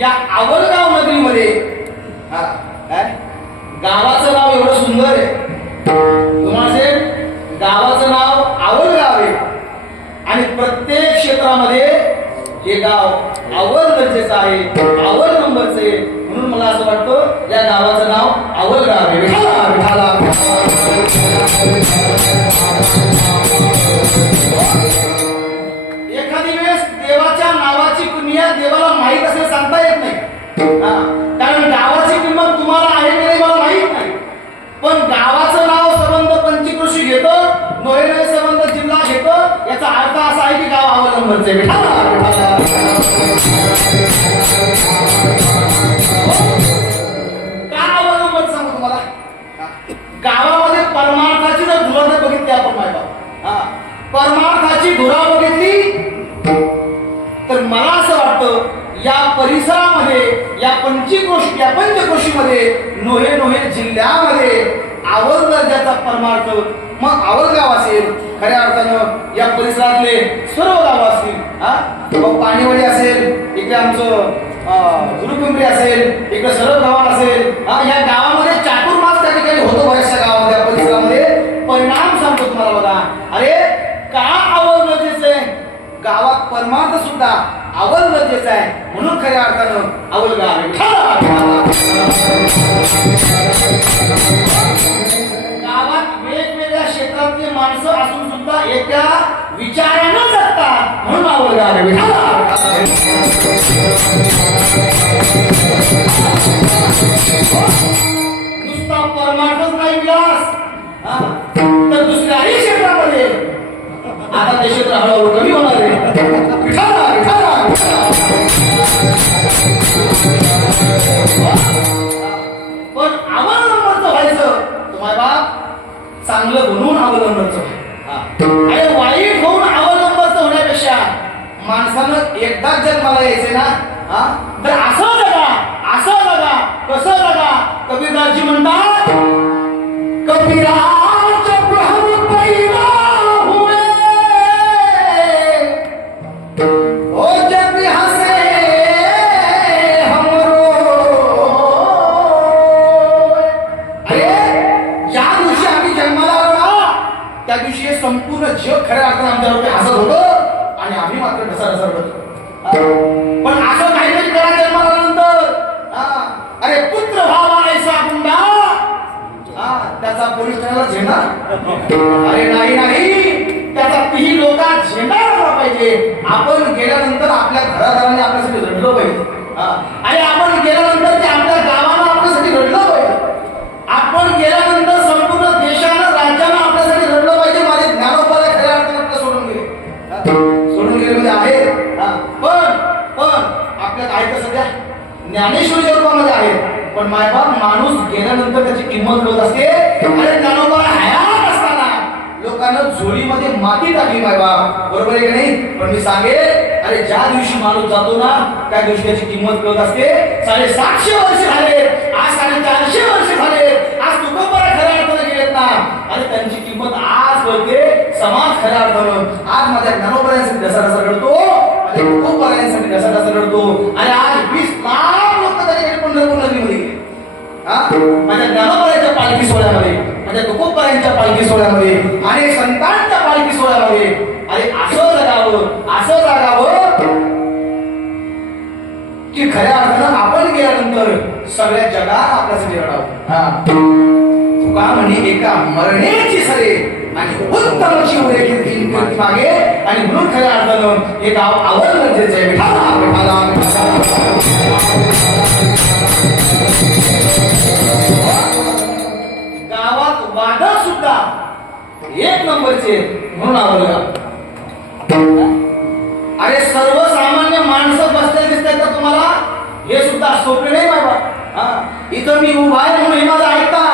या आवलगाव नगरीमध्ये हा काय गावाचं नाव एवढं सुंदर आहे. तुम्हाला गावाचं नाव आवलगाव आहे. आणि प्रत्येक क्षेत्रामध्ये हे गाव आवल दर्जेचं आहे आवल नंबरचं आहे. म्हणून मला असं वाटतं या गावाचं नाव आवलगाव आहे. विठाला, विठाला. अवलंबनचे का सांगू तुम्हाला गावामध्ये परमार्थाची जर धुरा बघितली आपण हा. परमार्थाची धुरा बघितली? तर मला असं वाटतं या परिसरामध्ये या पंचक्रोशी या पंचक्रोशीमध्ये नोहे नोहे जिल्ह्यामध्ये आवल दर्जाचा परमार्थ मग आवल गाव असेल. खऱ्या अर्थानं या परिसरातले सर्व गाव असेल. मग पाणीवडी असेल इकडे आमचं गुरुपिंपरी असेल इकडे सरळ गावात असेल हा या गावामध्ये चातुर्मास त्या ठिकाणी होतो बऱ्याचशा गावामध्ये परिसरामध्ये. परिणाम सांगतो तुम्हाला बघा. अरे का आवल गरजेचं आहे? गावात परमार्थ सुद्धा आवल गरजेचं आहे. म्हणून खऱ्या अर्थानं आवल गाव गावात वेगवेगळ्या क्षेत्रातले माणसं असून सुद्धा एका विचारानं जगतात म्हणून आवल गाव आहे. नुसता परमार्थच नाही विलास तर दुसऱ्याही क्षेत्रामध्ये. आता ते क्षेत्र हळूहळू कमी एकदाच जन्माला यायचे ना? हा? तर असं जगा असं जगा कसं जगा? कबीरदासजी म्हणतात कबीरा हो, अरे दिवशी आम्ही जन्माला त्या दिवशी संपूर्ण जग खऱ्या अर्थानं आमच्यावरती हसत होतं आणि आम्ही मात्र ढसा होतो. पण असं काहीतरी करा जन्माला आल्यानंतर अरे पुत्र भावा ऐसा गुंडा. हा त्याचा पोलीस ठाण्याला झेणार अरे नाही नाही. त्याचा तीही लोकात झेंडा पाहिजे. आपण ज्ञानेश्वरीच्या रूपामध्ये आहे. पण मायबाप माणूस गेल्यानंतर त्याची किंमत कळत असते अरे ज्ञानोबाला हयात असताना लोकांना झोळीमध्ये माती टाकली मायबाप बरोबर आहे की नाही? पण मी सांगेल अरे ज्या दिवशी माणूस जातो ना त्या दिवशी त्याची किंमत कळत असते. साडे सातशे वर्ष झाले आज साडे चारशे वर्ष झाले आज तुकोबरा खऱ्या अर्थानं गेलेत ना. अरे त्यांची किंमत आज कळते समाज खऱ्या अर्थानं. आज माझ्या ज्ञानोबऱ्यांसाठी ढसा ढसा रडतो माझ्या तुकोबऱ्यांसाठी ढसा ढसा रडतो आणि आज तुकोबऱ्यांच्या पालखी सोहळ्यामध्ये आणि संतांच्या पालखी सोहळ्यामध्ये अरे असं जगावं असं जगावं की खऱ्या अर्थानं आपण गेल्यानंतर सगळ्या जगात आपल्यासाठी रडावं हा. तुका म्हणे एका मरण्याची सरे आणि उत्तमची केली कीर्ती मागे आणि म्हणून खऱ्या अर्थानं हे गाव आवड गरजेचं आहे विठाला, विठाला, विठाला. गावात वादळ एक नंबरचे म्हणून आवडला. अरे सर्वसामान्य माणसं बसल्या दिसतात का तुम्हाला? हे सुद्धा सोपे नाही बाबा. इथं मी उभा आहे म्हणून हे माझं ऐकता.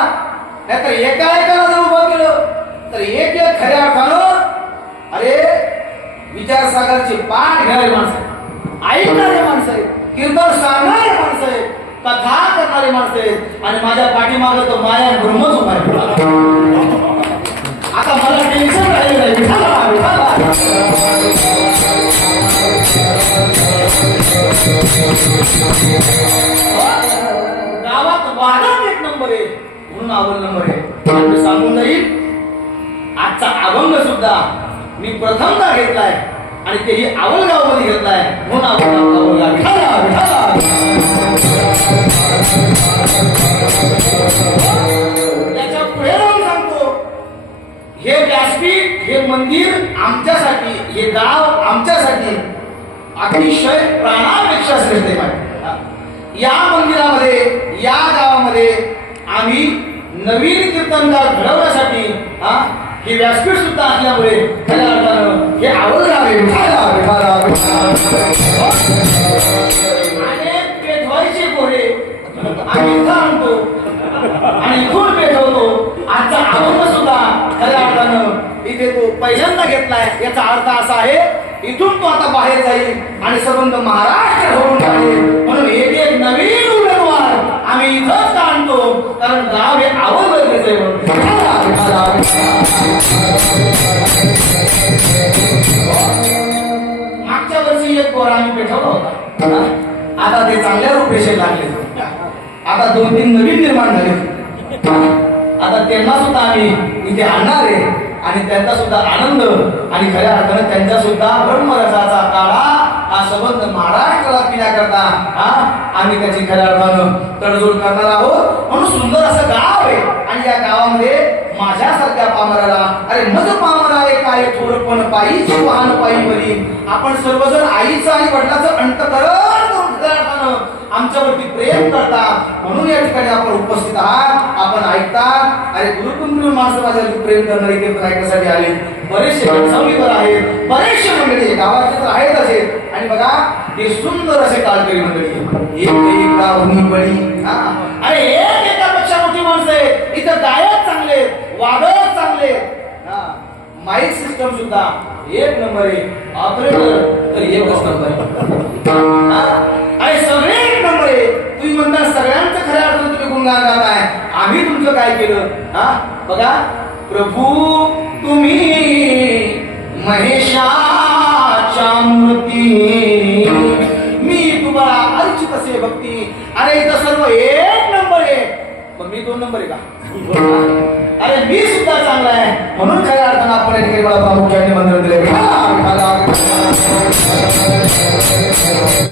नाहीतर एका ऐकायला जर उभं केलं तर एक एक खऱ्या अर्थानं अरे विचारसागरची पाठ घेणारे माणसं. ऐकणारे माणसं आहेत. कीर्तन सांगणारे माणसं आहेत. कथा करणारे माणसं आहेत. आणि माझ्या पाठीमागं तर माया ब्रह्मच उभा आहे. गावात वादन एक नंबर आहे म्हणून आवड नंबर आहे. सांगून जाईल. आजचा अभंग सुद्धा मी प्रथमदा घेतलाय आणि तेही आवलगावमध्ये घेतलाय. म्हणून आवलगाव आवलगाव त्याच्या पुढे जाऊन सांगतो. हे व्यासपीठ हे मंदिर आमच्यासाठी हे गाव आमच्यासाठी अतिशय प्राणापेक्षा श्रेष्ठ आहे. या मंदिरामध्ये या गावामध्ये आम्ही नवीन कीर्तनकार घडवण्यासाठी हा हे व्यासपीठ सुद्धा असल्यामुळे खऱ्या अर्थानं हे आवड विठाला, अनेक आम्ही आणतो आणि इथून पेठवतो आजचा आनंद सुद्धा खऱ्या अर्थानं इथे तो पहिल्यांदा घेतलाय. याचा अर्थ असा आहे इथून तो आता बाहेर जाईल आणि संबंध महाराष्ट्र होऊन जाईल म्हणून नवीन उमेदवार. आम्ही इथंच आणतो कारण गाव हे आवड गरजेचं आहे म्हणून. मागच्या वर्षी एक पोरा आम्ही पेठवला होता. आता ते चांगल्या रूपेशे लागले. आता दोन तीन नवीन निर्माण झाले. आता त्यांना सुद्धा आम्ही इथे आणणार आहे. आणि त्यांचा सुद्धा आनंद आणि खऱ्या अर्थानं त्यांचा सुद्धा ब्रह्मरसाचा काळा हा संबंध महाराष्ट्राला पिण्याकरता हा? आम्ही त्याची खऱ्या अर्थानं तडजोड करणार आहोत. म्हणून सुंदर असं गाव आहे. आणि या गावामध्ये माझ्यासारख्या पामराला अरे मज पामरा आहे काय थोडं पण पायीची वाहन पायी बरी आपण सर्वजण आईचं आणि वडिलाचं अंतकरण करून खऱ्या अर्थानं. आमच्यावरती प्रेम करता म्हणून या ठिकाणी आपण उपस्थित आहात. आपण ऐकतात. अरे गुरुकुंभी माणसं माझ्यावरती प्रेम करणारे ते पण ऐकण्यासाठी आले. बरेचसे संगीवर आहेत. बरेचसे मंडळी म्हणजे गावाचे तर आहेत असे. आणि बघा हे सुंदर असे कालकरी मंडळी. एक एकदा बळी. हा. अरे एक एकापेक्षा मोठी माणसं आहे इथं गायक चांगले वादक चांगले हा. माईक सिस्टम सुद्धा एक नंबर आहे. ऑपरेटर तर एकच नंबर आहे. अरे सगळे एक नंबर आहे तुम्ही म्हणता सगळ्यांचं खऱ्या अर्थानं तुम्ही गुणगान गाताय आम्ही तुमचं काय केलं? हा? बघा. प्रभू तुम्ही महेशाच्या मूर्ती. मी तुम्हाला अर्चित असे भक्ती. अरे इथं सर्व एक नंबर आहे. पण मी दोन नंबर आहे का? अरे मी सुद्धा चांगला आहे. म्हणून खऱ्या अर्थानं आपण या मला प्रामुख्याने मंदिर दिले.